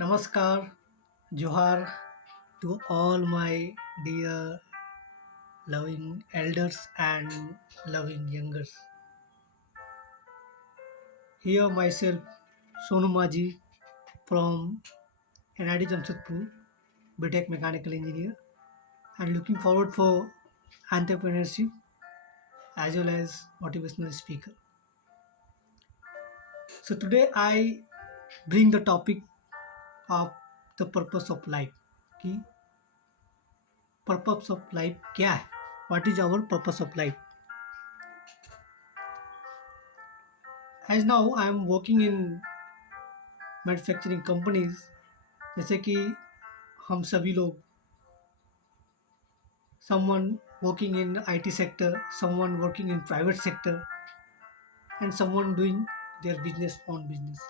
Namaskar, Johar to all my dear loving elders and loving youngers. Here myself, Sonu Maji from NID Jamshedpur, BTech Mechanical Engineer, and looking forward for entrepreneurship as well as motivational speaker. So today I bring the topic of the purpose of life. कि purpose of life क्या है? What is our purpose of life? As now I am working in manufacturing companies जैसे कि हम सभी लोग someone working in IT sector, someone working in private sector and someone doing their business on business.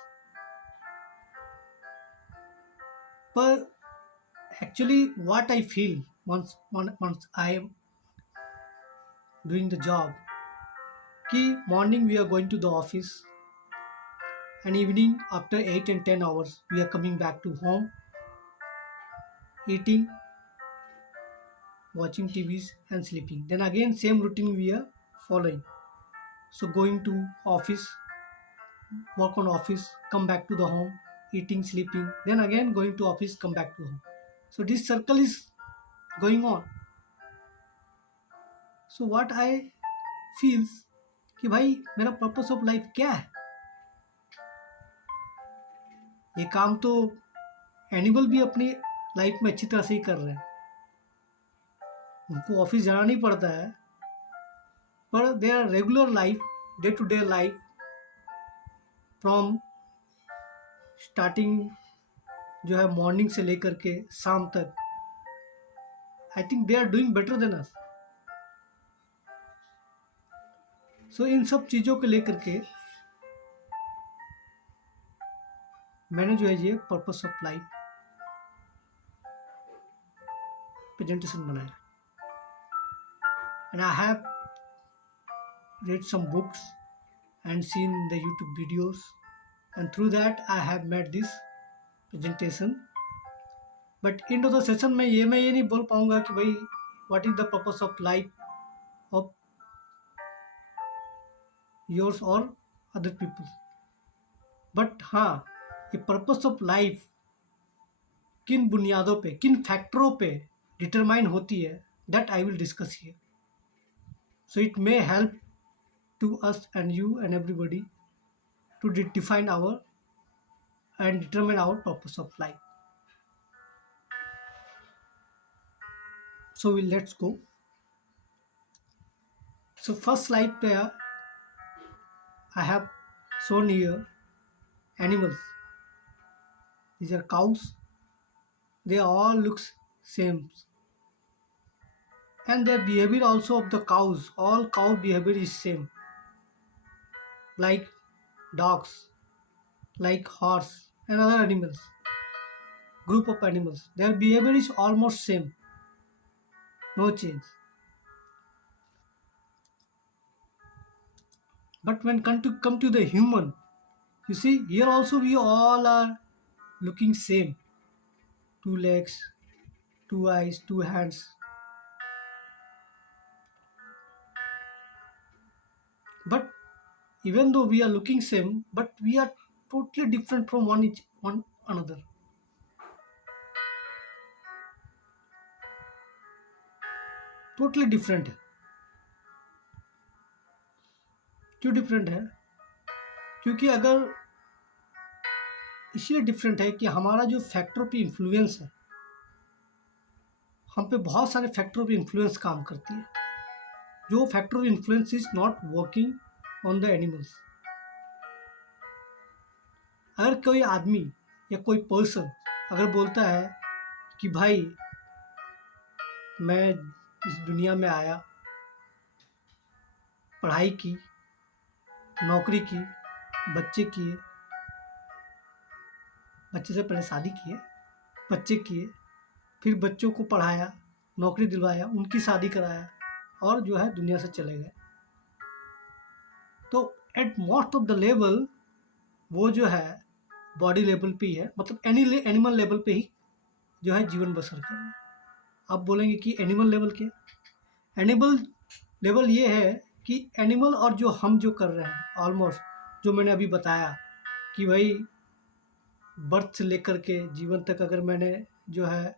पर actually what I feel once I am doing the job कि morning we are going to the office and evening after 8 and 10 hours we are coming back to home, eating, watching TVs and sleeping. Then again same routine we are following. So going to office, work on office, come back to the home, eating, sleeping, then again going to office, come back to home. So this circle is going on. So what I feels कि भाई मेरा purpose of life क्या है. ये काम तो animal भी अपनी लाइफ में अच्छी तरह से ही कर रहे हैं. उनको ऑफिस जाना नहीं पड़ता है, पर their regular life, day to day life, from starting जो है मॉर्निंग से लेकर के शाम तक, I think they are doing better than us. So इन सब चीज़ों को लेकर के मैंने जो है ये पर्पस ऑफ लाइफ प्रेजेंटेशन बनाया. And I have read some books and seen the YouTube videos, and through that I have made this presentation. But into the session में ये मैं ये नहीं बोल पाऊँगा कि भाई what is the purpose of life of yours or other people. But हाँ, ये purpose of life किन बुनियादों पे, किन फैक्टरों पे डिटरमाइन होती है, that I will discuss here. So it may help to us and you and everybody to define our and determine our purpose of life. So let's go. So first slide there I have shown here animals. These are cows. They all looks same, and their behavior also of the cows, all cow behavior is same, like dogs, like horse and other animals, group of animals, their behavior is almost same, no change. But when come to the human, you see here also we all are looking same, two legs, two eyes, two hands. But even though we are looking same, but we are totally different from one another. Totally different है. क्यों different है? क्योंकि अगर इसलिए different है कि हमारा जो फैक्टर पे इन्फ्लुएंस है, हम पे बहुत सारे फैक्टर पे इन्फ्लुएंस काम करती है. जो factor of influence is not working on the animals. अगर कोई आदमी या कोई पर्सन अगर बोलता है कि भाई मैं इस दुनिया में आया, पढ़ाई की, नौकरी की, बच्चे किए, बच्चे से पहले शादी किए, बच्चे किए, फिर बच्चों को पढ़ाया, नौकरी दिलवाया, उनकी शादी कराया और जो है दुनिया से चले गए, तो at most of the level वो जो है बॉडी लेवल पे ही है, मतलब एनिमल लेवल पे ही जो है जीवन बसर कर रहे हैं। आप बोलेंगे कि एनिमल लेवल क्या? एनिमल लेवल ये है कि एनिमल और जो हम जो कर रहे हैं ऑलमोस्ट, जो मैंने अभी बताया कि भाई बर्थ से लेकर के जीवन तक अगर मैंने जो है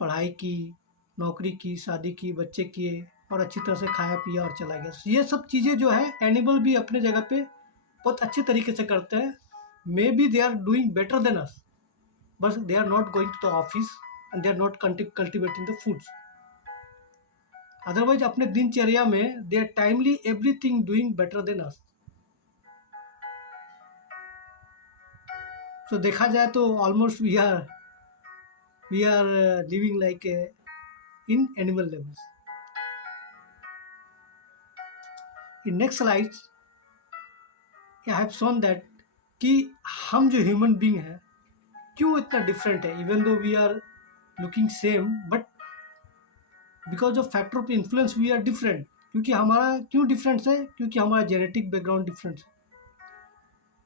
पढ़ाई की, नौकरी की, शादी की, बच्चे किए और अच्छी तरह से खाया पिया और चला गया, ये सब चीज़ें जो है एनिमल भी अपने जगह पे बहुत अच्छे तरीके से करते हैं। Maybe they are doing better than us, but they are not going to the office and they are not cultivating the foods. Otherwise अपने दिनचर्या में they are timely everything doing better than us. तो देखा जाए तो almost we are living like in animal levels. In next slide I have shown that कि हम जो ह्यूमन बीइंग है क्यों इतना डिफरेंट है, even though we are looking same, but because of factor of influence we are different. क्योंकि हमारा क्यों डिफरेंस है? क्योंकि हमारा जेनेटिक बैकग्राउंड डिफरेंट है,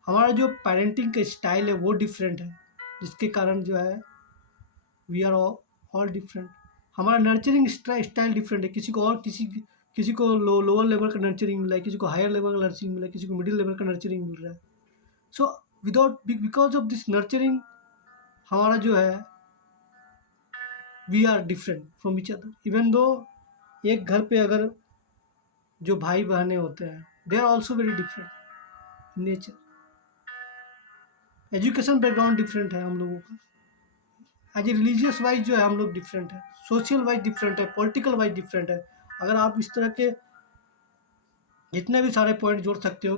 हमारा जो पेरेंटिंग का स्टाइल है वो डिफरेंट है, जिसके कारण जो है वी आर ऑल डिफरेंट। हमारा नर्चरिंग स्टाइल डिफरेंट है, किसी को लोअर लेवल का नर्चरिंग मिला है, किसी को हायर लेवल का नर्चरिंग मिला है, किसी को मिडिल लेवल का नर्चरिंग मिल रहा है। So because of this nurturing हमारा जो है we are different from each other. Even though एक घर पे अगर जो भाई बहनें होते हैं they are also very different in nature. Education background different है हम लोगों का, एज ए रिलीजियस वाइज जो है हम लोग डिफरेंट है, सोशल वाइज डिफरेंट है, पॉलिटिकल वाइज डिफरेंट है। अगर आप इस तरह के जितने भी सारे पॉइंट जोड़ सकते हो,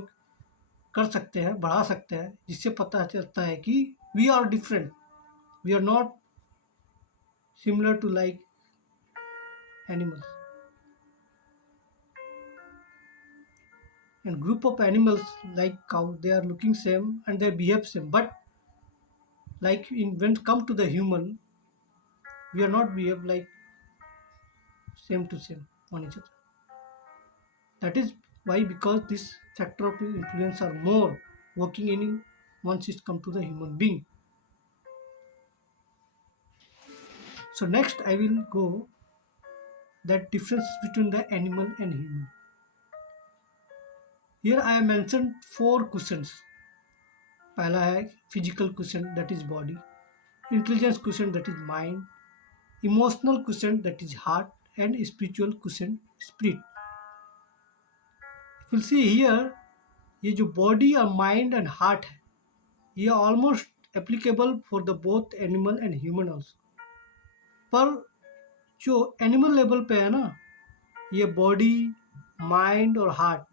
कर सकते हैं, बढ़ा सकते हैं, जिससे पता चलता है कि we are different, we are not similar to like animals. And group of animals like cow, they are looking same and they behave same, but like when it come to the human, we are not behave like same to same on each other. That is why, because this factor of influence are more working in once it come to the human being. So next I will go that difference between the animal and human. Here I have mentioned 4 questions. पहला है physical question, that is body, intelligence question, that is mind, emotional question, that is heart, and spiritual question, spirit. Will see here ये जो body और mind and heart है ये almost applicable for the both animal and human also. पर जो animal level पे है ना, ये बॉडी, माइंड और हार्ट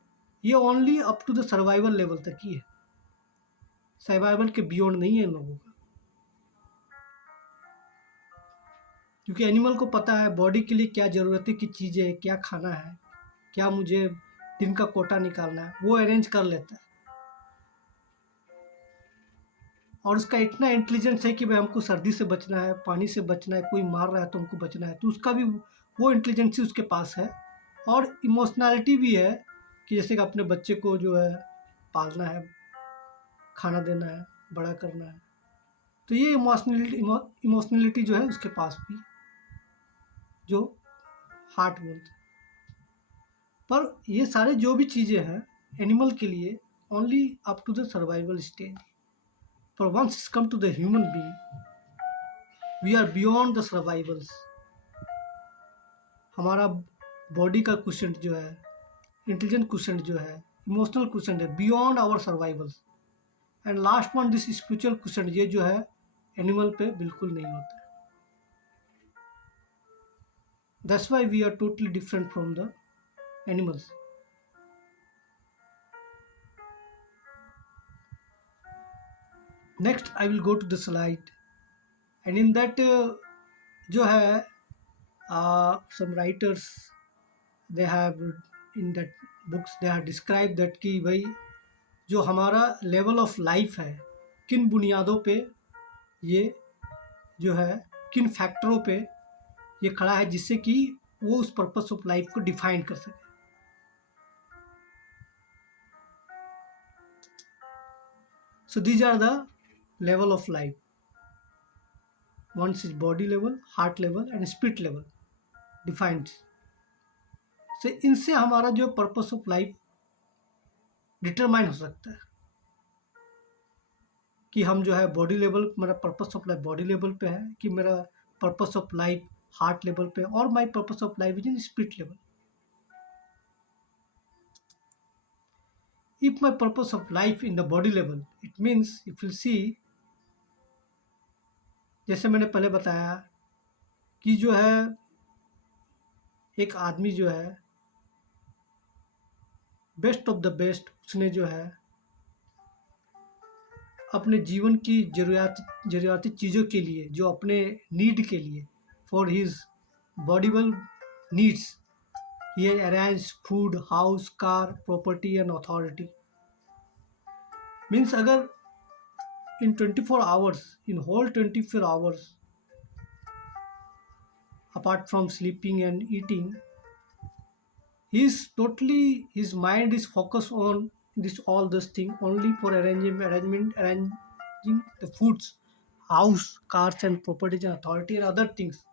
ये only up to the survival level तक ही है, सर्वाइवल के बियॉन्ड नहीं है इन लोगों का। क्योंकि एनिमल को पता है बॉडी के लिए क्या ज़रूरत की चीज़ें है, क्या खाना है, क्या मुझे दिन का कोटा निकालना है, वो अरेंज कर लेता है। और उसका इतना इंटेलिजेंस है कि भाई हमको सर्दी से बचना है, पानी से बचना है, कोई मार रहा है तो हमको बचना है, तो उसका भी वो इंटेलिजेंसी उसके पास है। और इमोशनैलिटी भी है कि जैसे कि अपने बच्चे को जो है पालना है, खाना देना है, बड़ा करना है, तो ये इमोशनलिटी जो है उसके पास भी, जो हार्ट बोलते हैं। पर ये सारे जो भी चीज़ें हैं एनिमल के लिए only up to the survival stage. पर once it's come to the human being we are beyond the survivals. हमारा बॉडी का क्वेश्चन जो है, इंटेलिजेंट क्वेश्चन जो है, इमोशनल क्वेश्चन है, beyond our survivals. And last one this spiritual question, ये जो है एनिमल पे बिल्कुल नहीं होता है। That's why we are totally different from the animals. Next I will go to the slide and in that जो है some writers they have in that books they have described that कि भाई जो हमारा लेवल ऑफ लाइफ है किन बुनियादों पे ये जो है किन फैक्टरों पे ये खड़ा है जिससे कि वो उस पर्पस ऑफ लाइफ को डिफाइन कर सके। So these are the level of life. One is body level, heart level and spirit level defined. से इनसे हमारा जो पर्पस ऑफ लाइफ डिटरमाइन हो सकता है कि हम जो है बॉडी लेवल, मेरा purpose of life body level पे है कि मेरा purpose of life heart level पे, और my purpose of life is in spirit level. If my purpose of life in the body level, it means if you see, जैसे मैंने पहले बताया कि जो है एक आदमी जो है बेस्ट ऑफ द बेस्ट, उसने जो है अपने जीवन की ज़रूरियाती चीज़ों के लिए, जो अपने नीड के लिए, for his bodily needs, he has arrange food, house, car, property and authority. Means अगर in 24 hours, in whole 24 hours, apart from sleeping and eating, his mind is focused on this all this thing only for arranging the foods, house, cars and properties and authority and other things.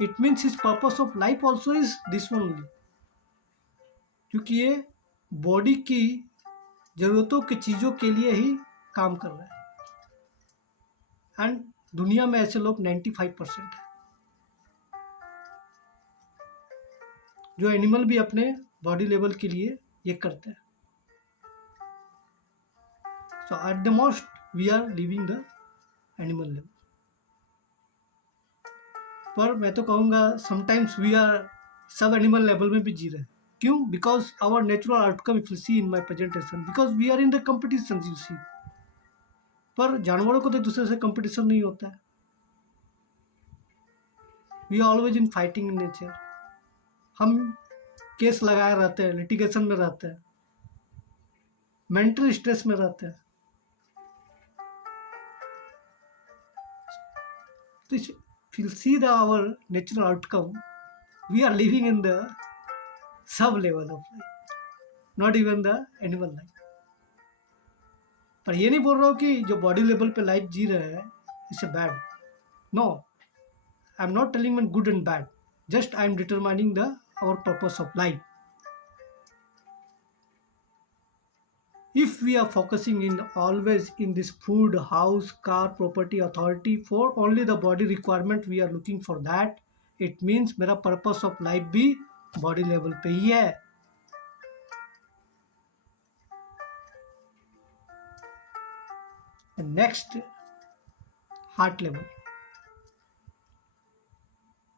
It means his purpose of life also is this one only, क्योंकि ये body की ज़रूरतों की चीज़ों के लिए ही काम कर रहा है. एंड दुनिया में ऐसे लोग 95% है जो एनिमल भी अपने बॉडी लेवल के लिए ये करते हैं. So at the most we are living the animal level. पर मैं तो कहूँगा समटाइम्स वी आर सब एनिमल लेवल में भी जी रहे हैं. क्यों? Because our natural outcome, if you see in my presentation, because we are in the competition, you see. पर जानवरों को तो एक दूसरे से कंपटीशन नहीं होता है. We are always in fighting in nature. हम केस लगाए रहते हैं, लिटिगेशन में रहते हैं, मेंटल स्ट्रेस में रहते हैं. तो if you see our natural outcome, we are living in the sub level of life, not even the animal life. पर ये नहीं बोल रहा हूँ कि जो बॉडी लेवल पे लाइफ जी रहे हैं it's bad. No, I am not telling good and bad. Just I am determining the our purpose of life. If we are focusing in always in this food, house, car, property, authority for only the body requirement, we are looking for that, it means मेरा purpose of life भी body level पे ही है. And next, heart level.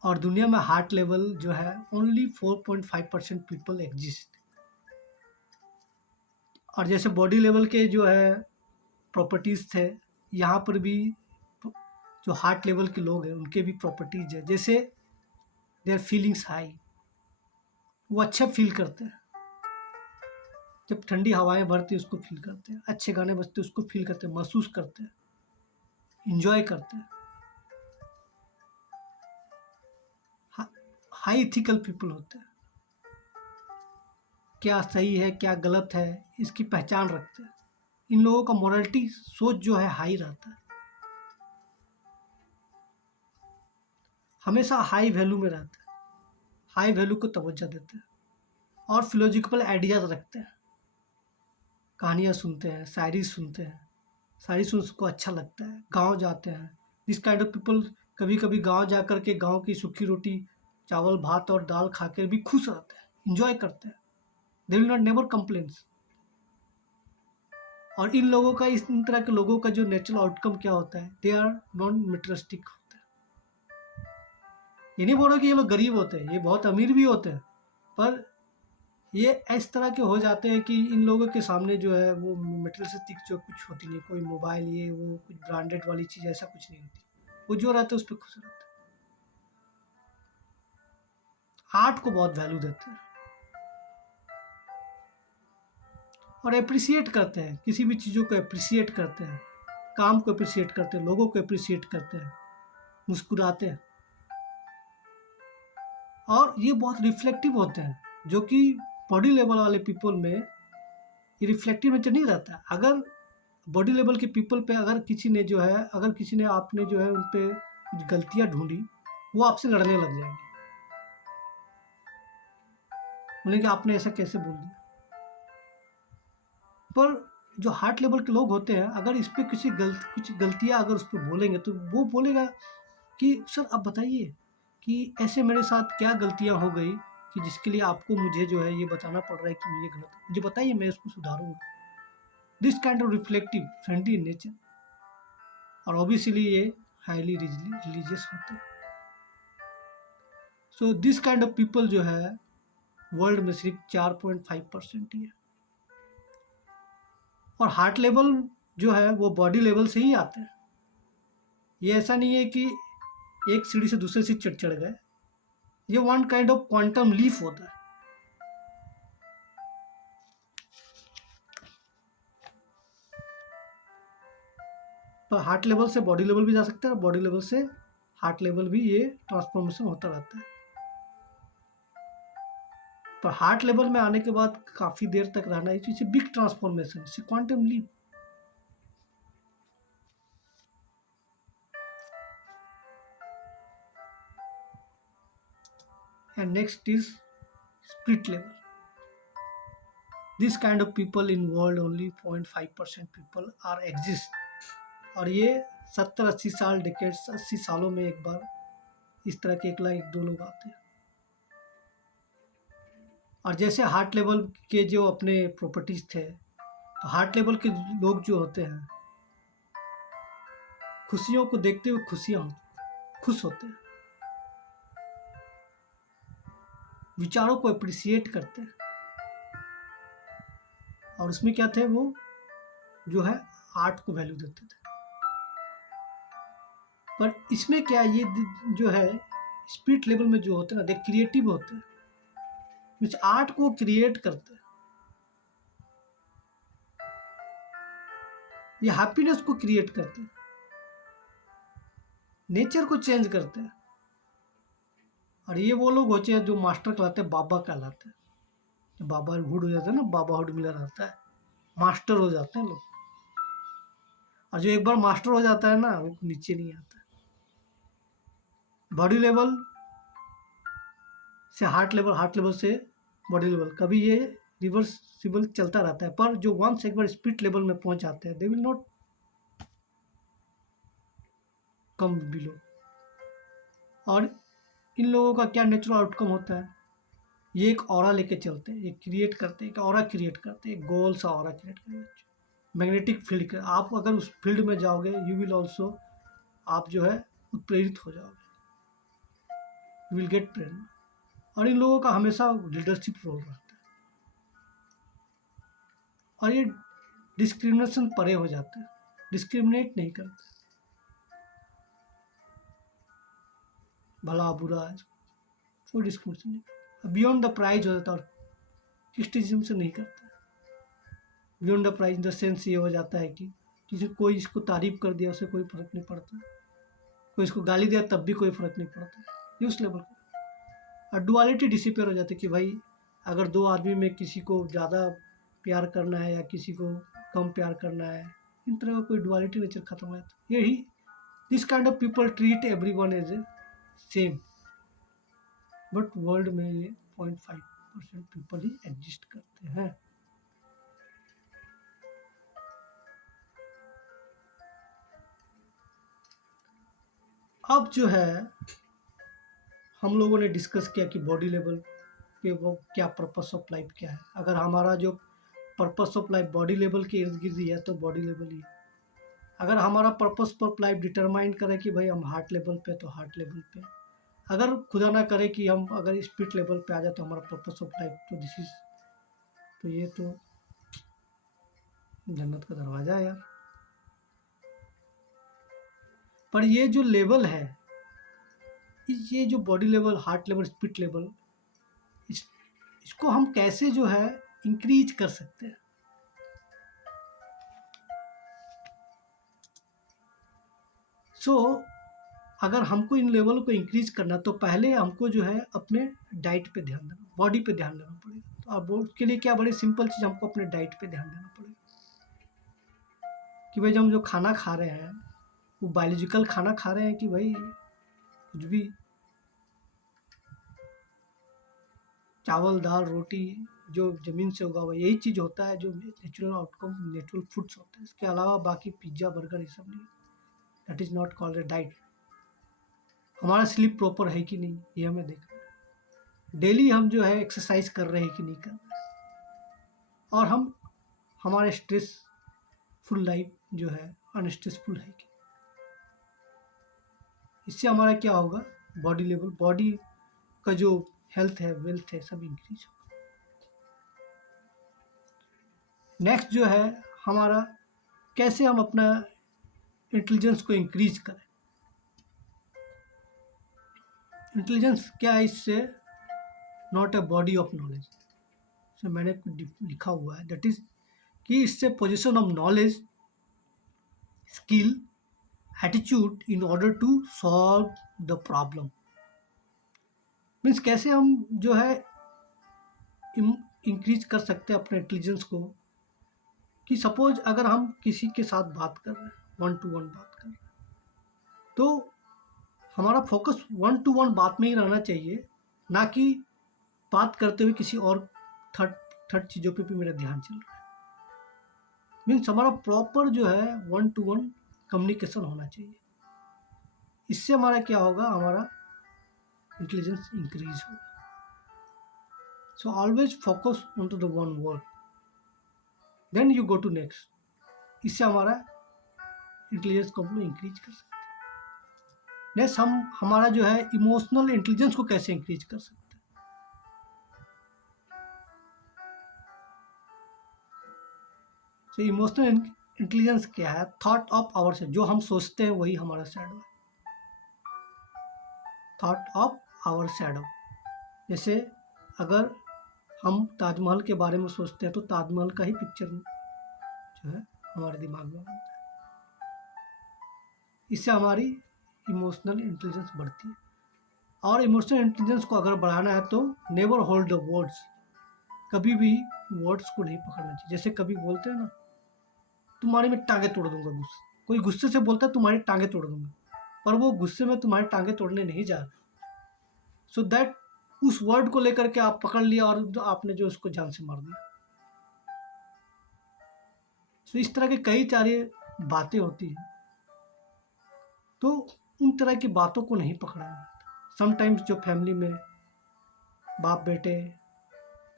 और दुनिया में heart level जो है only 4.5% people exist. और जैसे बॉडी लेवल के जो है प्रॉपर्टीज़ थे, यहाँ पर भी जो हार्ट लेवल के लोग हैं उनके भी प्रॉपर्टीज़ है. जैसे देयर फीलिंग्स हाई, वो अच्छा फील करते हैं. जब ठंडी हवाएं बढ़ती उसको फील करते हैं, अच्छे गाने बजते उसको फील करते हैं, महसूस करते हैं, इंजॉय करते हैं. हाई इथिकल पीपल होते हैं. क्या सही है क्या गलत है इसकी पहचान रखते हैं. इन लोगों का मोरालिटी सोच जो है हाई रहता है, हमेशा हाई वैल्यू में रहता है, हाई वैल्यू को तवज्जो देते हैं और फिलोजिकल आइडियाज़ रखते हैं. कहानियाँ सुनते हैं, शायरी सुनते हैं, शायरी सुन को अच्छा लगता है, गांव जाते हैं. दिस काइंड ऑफ पीपल कभी कभी गांव जा कर के गाँव की सूखी रोटी, चावल, भात और दाल खा कर भी खुश रहते हैं, इंजॉय करते हैं. They will not never complains. और इन लोगों का, इस तरह के लोगों का जो नेचुरल आउटकम क्या होता है, दे आर नॉन मेटेरियलिस्टिक होते हैं. ये नहीं बोल रहा कि ये लोग गरीब होते हैं, ये बहुत अमीर भी होते हैं, पर ये इस तरह के हो जाते हैं कि इन लोगों के सामने जो है वो मेटेरियलिस्टिक जो कुछ होती नहीं, कोई मोबाइल ये वो कुछ ब्रांडेड वाली चीज़ ऐसा कुछ नहीं होती. वो जो रहता है उस पर खुश रहता है. आर्ट को बहुत वैल्यू देते हैं और अप्रिसिएट करते हैं. किसी भी चीज़ों को अप्रिसिएट करते हैं, काम को अप्रिसिएट करते हैं, लोगों को अप्रिसिएट करते हैं, मुस्कुराते हैं. और ये बहुत रिफ्लेक्टिव होते हैं, जो कि बॉडी लेवल वाले पीपल में ये रिफ्लेक्टिव नेचर नहीं रहता. अगर बॉडी लेवल के पीपल पे अगर किसी ने जो है, अगर किसी ने आपने जो है उन पे कुछ गलतियाँ ढूँढी, वो आपसे लड़ने लग जाएँगे। बोलेंगे आपने ऐसा कैसे बोल दिया? पर जो हार्ट लेवल के लोग होते हैं, अगर इस पे कुछ गलतियाँ अगर उस पे बोलेंगे, तो वो बोलेगा कि सर आप बताइए कि ऐसे मेरे साथ क्या गलतियाँ हो गई कि जिसके लिए आपको मुझे जो है ये बताना पड़ रहा है कि ये गलत है? मुझे बताइए, मैं इसको सुधारूँगा। This kind of reflective, friendly in nature, और ऑब्वियसली ये हाईली रिलीजियस होते हैं। So this kind of people जो है वर्ल्ड में सिर्फ 4.5% ही है। और हार्ट लेवल जो है वो बॉडी लेवल से ही आते हैं। ये ऐसा नहीं है कि एक सीढ़ी से दूसरे सीढ़ी चढ़ गए। ये one kind of quantum leaf होता है। तो हार्ट लेवल से बॉडी लेवल भी जा सकता है, और बॉडी लेवल से हार्ट लेवल भी ये ट्रांसफॉर्मेशन होता रहता है। पर हार्ट लेवल में आने के बाद काफ़ी देर तक रहना, इसे बिग ट्रांसफॉर्मेशन, इसे quantum leap. And next is spirit level. This kind of people in world only 0.5% people are exist. और ये 70-80 साल, डिकेड्स, 80 सालों में एक बार इस तरह के 1 लाख 1-2 लोग आते हैं। और जैसे हार्ट लेवल के जो अपने प्रॉपर्टीज थे, तो हार्ट लेवल के लोग जो होते हैं, खुशियों को देखते हुए खुश होते हैं, विचारों को अप्रिसिएट करते हैं। और उसमें क्या थे, वो जो है आर्ट को वैल्यू देते थे। पर इसमें क्या, ये जो है स्पिरिट लेवल में जो होते हैं ना, दे क्रिएटिव होते हैं, कुछ आर्ट को क्रिएट करते हैं, ये हैप्पीनेस को क्रिएट करते हैं, नेचर को चेंज करते हैं। और ये वो लोग होते हैं जो मास्टर कहलाते हैं, बाबा कहलाते हैं। जब बाबा हुड हो जाता है ना, बाबाहुड मिला रहता है, मास्टर हो जाते हैं लोग। और जो एक बार मास्टर हो जाता है ना, वो नीचे नहीं आता। बॉडी लेवल से हार्ट लेवल से बॉडी लेवल, कभी ये रिवर्सिबल चलता रहता है। पर जो वंस एक बार स्पिरिट लेवल में पहुंच जाते हैं, they will not come below. और इन लोगों का क्या नेचुरल आउटकम होता है, ये एक ऑरा लेके चलते हैं, ये क्रिएट करते हैं, एक ऑरा क्रिएट करते हैं, एक गोल सा ऑरा क्रिएट करते हैं, मैग्नेटिक फील्ड का। आप अगर उस फील्ड में जाओगे, यू विल ऑल्सो, आप जो है उत्प्रेरित हो जाओगे, यू विल गेट प्रेरणा। और इन लोगों का हमेशा लीडरशिप रोल रहता है। और ये डिस्क्रिमिनेशन परे हो जाते हैं, डिस्क्रिमिनेट नहीं करते, भला बुरा है कोई डिस्क्रिमिनेशन नहीं, बियॉन्ड द प्राइज हो जाता है, और क्रिस्टिज्म से नहीं करते। Beyond the praise in the sense ये हो जाता है कि किसी कोई इसको तारीफ कर दिया, उसे कोई फर्क नहीं पड़ता, कोई इसको गाली दिया तब भी कोई फर्क नहीं पड़ता, ये उस लेवल का। और डुअलिटी डिसिपेयर हो जाती है कि भाई अगर 2 आदमी में किसी को ज़्यादा प्यार करना है या किसी को कम प्यार करना है, इन तरह का कोई डुअलिटी नेचर खत्म हो जाता है। यही this kind of people treat everyone as a same. But world में ये 0.5% पीपल ही एग्जिस्ट करते हैं। अब जो है हम लोगों ने डिस्कस किया कि बॉडी लेवल पे वो क्या पर्पस ऑफ लाइफ क्या है। अगर हमारा जो purpose of life body level के इर्द गिर्द ही है, तो बॉडी लेवल ही है। अगर हमारा पर्पस ऑफ लाइफ डिटरमाइन करे कि भाई हम हार्ट लेवल पे, तो हार्ट लेवल पे। अगर खुदा ना करे कि हम अगर स्पिरिट लेवल पे आ जाए तो हमारा पर्पस ऑफ लाइफ, तो दिस इज, तो ये तो जन्नत का दरवाजा है यार। पर ये जो लेवल है, ये जो body level, heart level, spirit level, इसको हम कैसे जो है इंक्रीज कर सकते हैं। अगर हमको इन लेवल को इंक्रीज करना, तो पहले हमको जो है अपने डाइट पे ध्यान देना, बॉडी पे ध्यान देना पड़ेगा। तो अब उसके लिए क्या, बड़े सिंपल चीज़, हमको अपने डाइट पे ध्यान देना पड़ेगा। कि भाई जब हम जो खाना खा रहे हैं वो बायोलॉजिकल खाना खा रहे हैं कि भाई कुछ भी चावल दाल रोटी जो ज़मीन से उगा हुआ यही चीज़ होता है जो नेचुरल आउटकम नेचुरल फूड्स होते हैं। इसके अलावा बाकी पिज्ज़ा बर्गर ये सब नहीं, that is not called a diet. हमारा स्लीप प्रॉपर है कि नहीं ये हमें देखना है। डेली हम जो है एक्सरसाइज कर रहे हैं कि नहीं कर रहे हैं, और हम हमारे स्ट्रेस फुल लाइफ जो है अनस्ट्रेसफुल है कि इससे हमारा क्या होगा, बॉडी लेवल बॉडी का जो हेल्थ है वेल्थ है सब इंक्रीज होगा। नेक्स्ट जो है हमारा कैसे हम अपना इंटेलिजेंस को इंक्रीज करें। इंटेलिजेंस क्या है, इससे not a body of knowledge से मैंने कुछ लिखा हुआ है, दैट इज कि इससे position of knowledge skill attitude in order to solve the problem. Means कैसे हम जो है इंक्रीज कर सकते हैं अपने इंटेलिजेंस को, कि सपोज अगर हम किसी के साथ बात कर रहे हैं, वन टू वन बात कर रहे हैं, तो हमारा फोकस वन टू वन बात में ही रहना चाहिए, ना कि बात करते हुए किसी और थर्ड थर्ड चीज़ों पे भी मेरा ध्यान चल रहा है। मीन्स हमारा प्रॉपर जो है वन टू वन कम्युनिकेशन होना चाहिए। इससे हमारा क्या होगा, हमारा इंटेलिजेंस इंक्रीज होगा। So always focus on to the one word, then you go to next. इससे हमारा इंटेलिजेंस को हम इंक्रीज कर सकते हैं। नेक्स्ट हम हमारा जो है इमोशनल इंटेलिजेंस को कैसे इंक्रीज कर सकते हैं। तो इमोशनल इंटेलिजेंस क्या है, थॉट ऑफ आवर से, जो हम सोचते हैं वही हमारा शैडो है। थॉट ऑफ आवर शैडो, जैसे अगर हम ताजमहल के बारे में सोचते हैं तो ताजमहल का ही पिक्चर जो है हमारे दिमाग में बनता है। इससे हमारी इमोशनल इंटेलिजेंस बढ़ती है। और इमोशनल इंटेलिजेंस को अगर बढ़ाना है तो नेवर होल्ड द वर्ड्स, कभी भी वर्ड्स को नहीं पकड़ना चाहिए। जैसे कभी बोलते हैं ना, तुम्हारी मैं टांगे तोड़ दूंगा, गुस्से कोई गुस्से से बोलता है तुम्हारी टांगे तोड़ दूंगा, पर वो गुस्से में तुम्हारी टांगे तोड़ने नहीं जा रहा। सो दैट उस वर्ड को लेकर के आप पकड़ लिया और आपने जो उसको जान से मार दिया। सो इस तरह की कई सारी बातें होती हैं, तो उन तरह की बातों को नहीं पकड़ा जाता। समटाइम्स जो फैमिली में बाप बेटे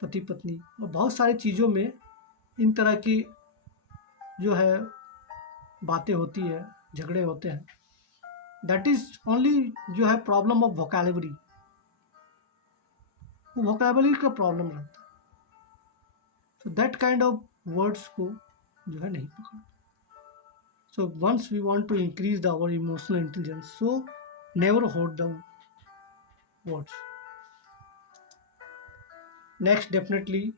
पति पत्नी और बहुत सारी चीज़ों में इन तरह की जो है बातें होती है, झगड़े होते हैं, दैट इज ओनली जो है प्रॉब्लम ऑफ वोकैबुलरी। वो वोकैबुलरी का प्रॉब्लम रहता है। So that kind of words को जो है नहीं पकड़ना। So once we want to increase our emotional intelligence, so never hold the words. Next definitely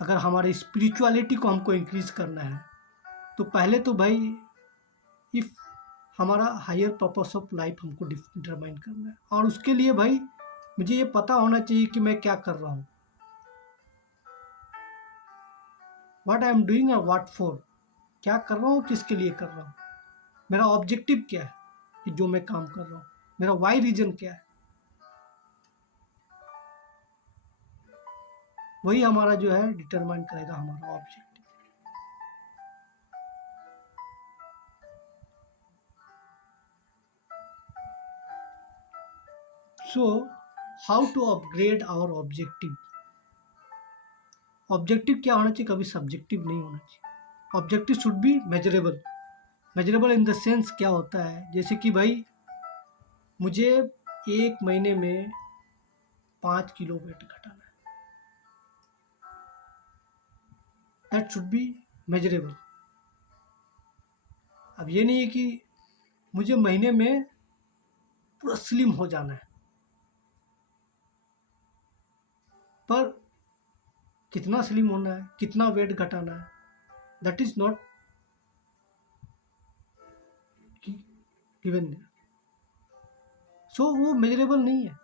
अगर हमारी स्पिरिचुअलिटी को हमको इंक्रीज करना है, तो पहले तो भाई इफ हमारा हायर पर्पस ऑफ लाइफ हमको डिटरमाइन करना है, और उसके लिए भाई मुझे ये पता होना चाहिए कि मैं क्या कर रहा हूँ, व्हाट आई एम डूइंग और व्हाट फॉर, क्या कर रहा हूँ किसके लिए कर रहा हूँ, मेरा ऑब्जेक्टिव क्या है कि जो मैं काम कर रहा हूँ, मेरा वाई रीजन क्या है। वही हमारा जो है डिटरमाइन करेगा हमारा objective. So how to upgrade our objective. Objective क्या होना चाहिए, कभी सब्जेक्टिव नहीं होना चाहिए। Objective should be measurable. Measurable in the sense क्या होता है, जैसे कि भाई मुझे एक महीने में 5 किलो वेट घटाना है, दैट शुड बी मेजरेबल। अब ये नहीं है कि मुझे महीने में पूरा स्लिम हो जाना है, पर कितना स्लिम होना है, कितना वेट घटाना है, दैट इज नॉट गिवन। सो वो मेजरेबल नहीं है।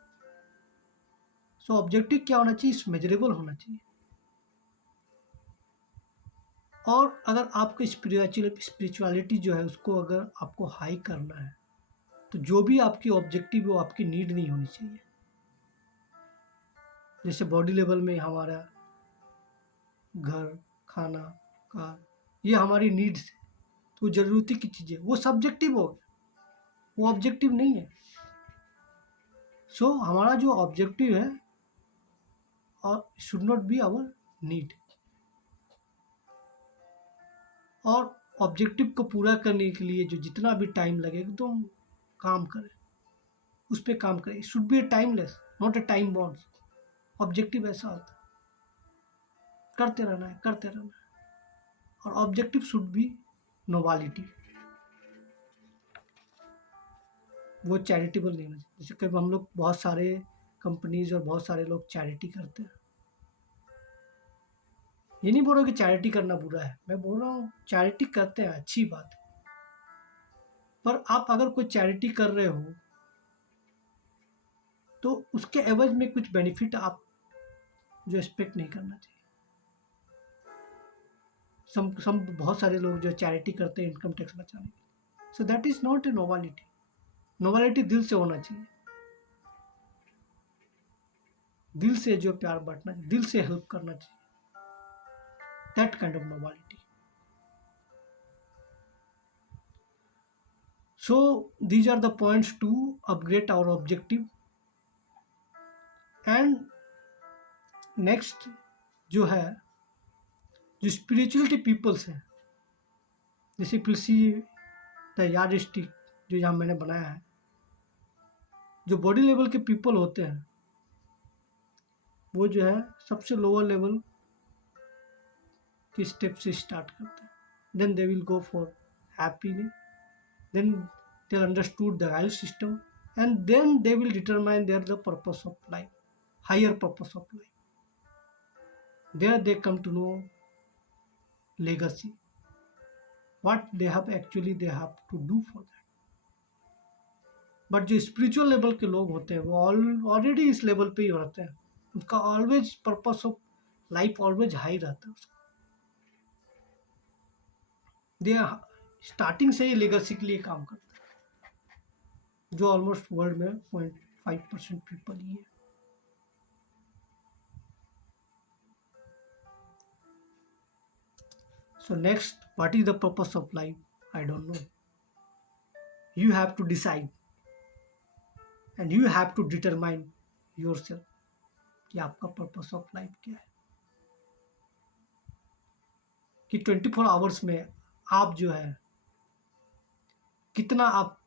सो ऑब्जेक्टिव क्या होना चाहिए, मेजरेबल होना चाहिए। और अगर आपको स्पिरिचुअलिटी जो है उसको अगर आपको हाई करना है, तो जो भी आपकी ऑब्जेक्टिव वो आपकी नीड नहीं होनी चाहिए। जैसे बॉडी लेवल में हमारा घर, खाना, कार, ये हमारी नीड्स है, तो ज़रूरती की चीज़ें, वो सब्जेक्टिव हो गया, वो ऑब्जेक्टिव नहीं है। सो हमारा जो ऑब्जेक्टिव है और should not be our need. और ऑब्जेक्टिव को पूरा करने के लिए जो जितना भी टाइम लगेगा तो हम काम करें, उस पर काम करें। Should be A timeless, not a time bonds. Objective ऐसा होता है, करते रहना है, करते रहना है। और ऑब्जेक्टिव शुड बी नोवालिटी, वो चैरिटेबल नहीं होना चाहिए। जैसे कभी हम लोग बहुत सारे कंपनीज और बहुत सारे लोग चैरिटी करते हैं, ये नहीं बोल रहा कि चैरिटी करना बुरा है, मैं बोल रहा हूँ चैरिटी करते हैं, अच्छी बात है। पर आप अगर कोई चैरिटी कर रहे हो तो उसके एवज में कुछ बेनिफिट आप जो एक्सपेक्ट नहीं करना चाहिए। सम बहुत सारे लोग जो चैरिटी करते हैं इनकम टैक्स बचाने के लिए, so that is not a nobility. Nobility दिल से होना चाहिए, दिल से जो प्यार बांटना चाहिए, दिल से हेल्प करना चाहिए, that kind of nobility. So these are the points to upgrade our objective. And next जो है, जो स्पिरिचुअलिटी पीपल्स है, जैसे तुलसी द यार्ड स्टिक जो यहाँ मैंने बनाया है, जो बॉडी लेवल के पीपल होते हैं वो जो है सबसे लोअर लेवल के स्टेप से स्टार्ट करते हैं। Then they will go for happiness, then they understood the value system, and then they will determine their the purpose of life, higher purpose of life. There they come to know legacy, what they have actually they have to do for that. But जो spiritual level के लोग होते हैं वो already इस level पे ही रहते हैं, उनका always purpose of life always high रहता है उसका। दे स्टार्टिंग से ही लेगेसी के लिए काम करते हैं, जो ऑलमोस्ट वर्ल्ड में 0.5% पीपल ही है। So next, what is the purpose of life? I don't know. You have to decide and you have to determine yourself कि आपका purpose of life क्या है, कि 24 आवर्स में आप जो है कितना, आप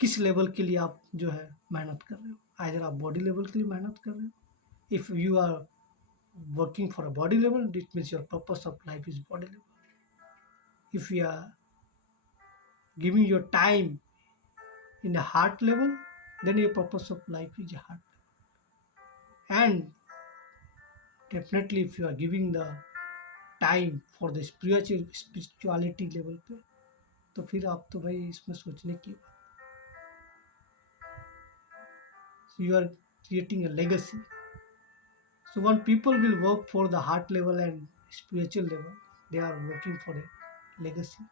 किस लेवल के लिए आप जो है मेहनत कर रहे हो। आइदर आप बॉडी लेवल के लिए मेहनत कर रहे हो, if you are working for a body level it means your purpose of life is body level. If you are giving your time in a heart level, then your purpose of life is a heart level. And definitely if you are giving the time for the spirituality level पे, तो फिर आप तो भाई इसमें सोचने की बात। So you are creating a legacy. So when people will work for the heart level and spiritual level, they are working for a legacy.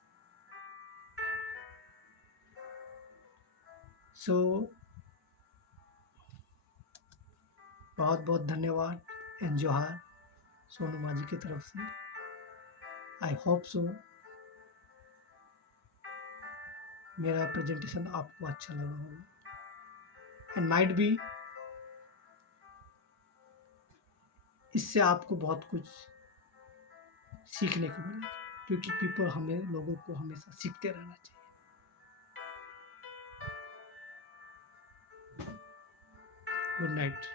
So बहुत बहुत धन्यवाद एंड जोहार सोनू माझी की तरफ से। आई होप सो मेरा प्रेजेंटेशन आपको अच्छा लगा होगा, एंड माइट बी इससे आपको बहुत कुछ सीखने को मिलेगा, क्योंकि पीपल हमें लोगों को हमेशा सीखते रहना चाहिए। Good night.